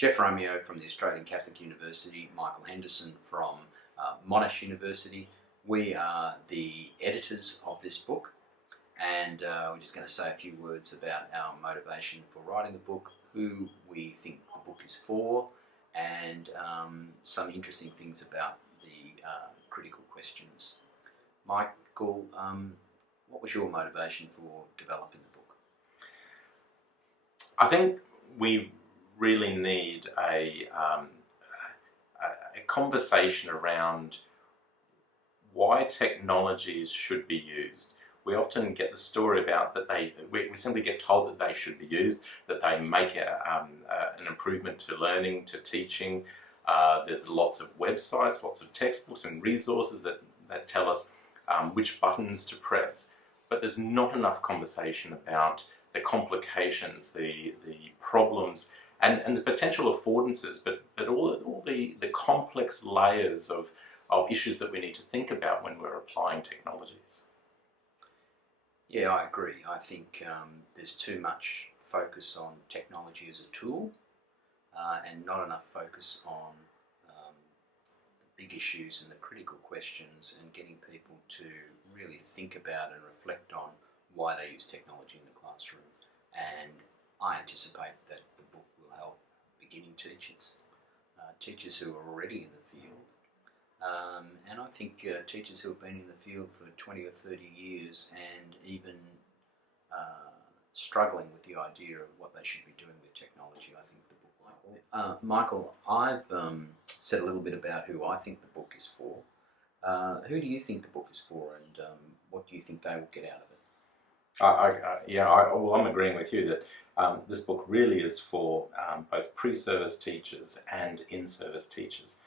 Geoff Romeo from the Australian Catholic University, Michael Henderson from Monash University. We are the editors of this book, and we're just going to say a few words about our motivation for writing the book, who we think the book is for, and some interesting things about the critical questions. Michael, what was your motivation for developing the book? I think we really need a conversation around why technologies should be used. We often get the story about that we simply get told that they should be used, that they make an improvement to learning, to teaching. There's lots of websites, lots of textbooks and resources that tell us which buttons to press. But there's not enough conversation about the complications, the problems, and the potential affordances, but all the complex layers of issues that we need to think about when we're applying technologies. Yeah, I agree. I think there's too much focus on technology as a tool and not enough focus on the big issues and the critical questions, and getting people to really think about and reflect on why they use technology in the classroom. And I anticipate that the book will help beginning teachers, teachers who are already in the field, and I think teachers who have been in the field for 20 or 30 years and even struggling with the idea of what they should be doing with technology. I think the book will help. Michael, I've said a little bit about who I think the book is for. Who do you think the book is for, and what do you think they will get out of it? Well, I'm agreeing with you that this book really is for both pre-service teachers and in-service teachers.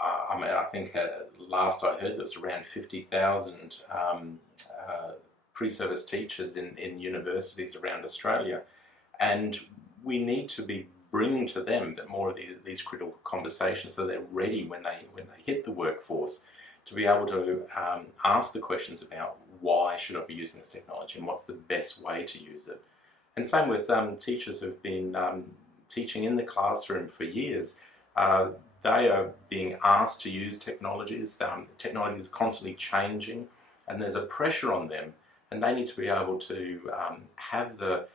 I think last I heard there was around 50,000 pre-service teachers in universities around Australia, and we need to be bringing to them more of these critical conversations so they're ready when they hit the workforce, to be able to ask the questions about why should I be using this technology and what's the best way to use it. And same with teachers who've been teaching in the classroom for years. They are being asked to use technologies. Technology is constantly changing, and there's a pressure on them, and they need to be able to have the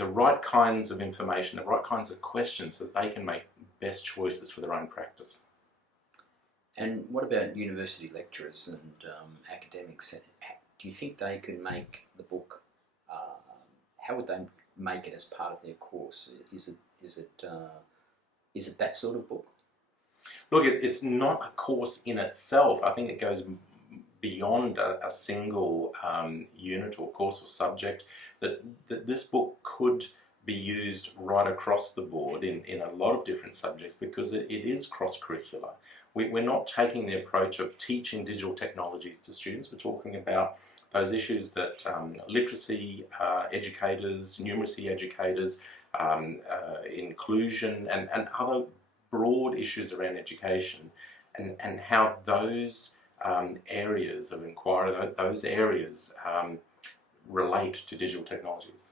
right kinds of information, the right kinds of questions, so that they can make best choices for their own practice. And what about university lecturers and academics? Do you think they could make the book? How would they make it as part of their course? Is it that sort of book? Look, it's not a course in itself. I think it goes beyond a single unit or course or subject. That this book could be used right across the board in a lot of different subjects, because it is cross-curricular. We're not taking the approach of teaching digital technologies to students. We're talking about those issues that literacy educators, numeracy educators, inclusion, and other broad issues around education, and how those areas of inquiry, those areas relate to digital technologies.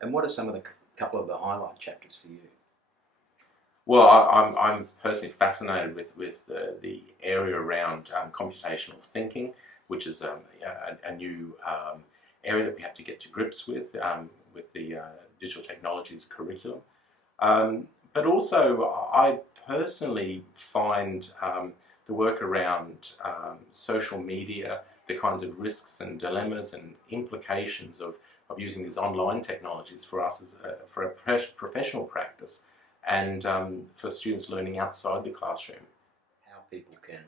And what are some of the couple of the highlight chapters for you? Well, I'm personally fascinated with the area around computational thinking, which is a new area that we have to get to grips with the digital technologies curriculum. But also, I personally find the work around social media, the kinds of risks and dilemmas and implications of using these online technologies for us for a professional practice, and for students learning outside the classroom. How people can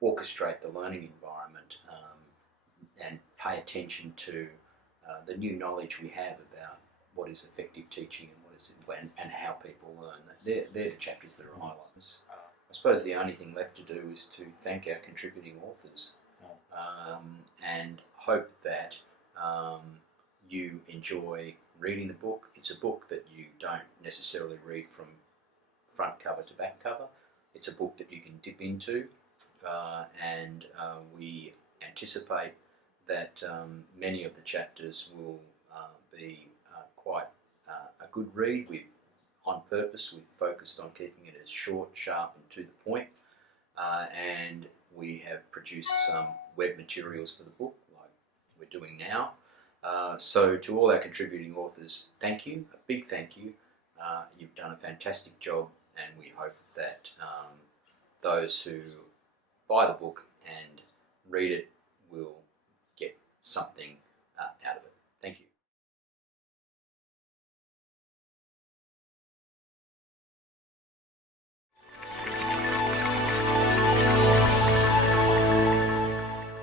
orchestrate the learning environment and pay attention to the new knowledge we have about what is effective teaching and and how people learn. They're the chapters that are highlights. I suppose the only thing left to do is to thank our contributing authors and hope that you enjoy reading the book. It's a book that you don't necessarily read from front cover to back cover. It's a book that you can dip into, and we anticipate that many of the chapters will be quite a good read. We've on purpose. We've focused on keeping it as short, sharp and to the point. And we have produced some web materials for the book, like we're doing now. So to all our contributing authors, thank you, a big thank you. You've done a fantastic job, and we hope that those who buy the book and read it will get something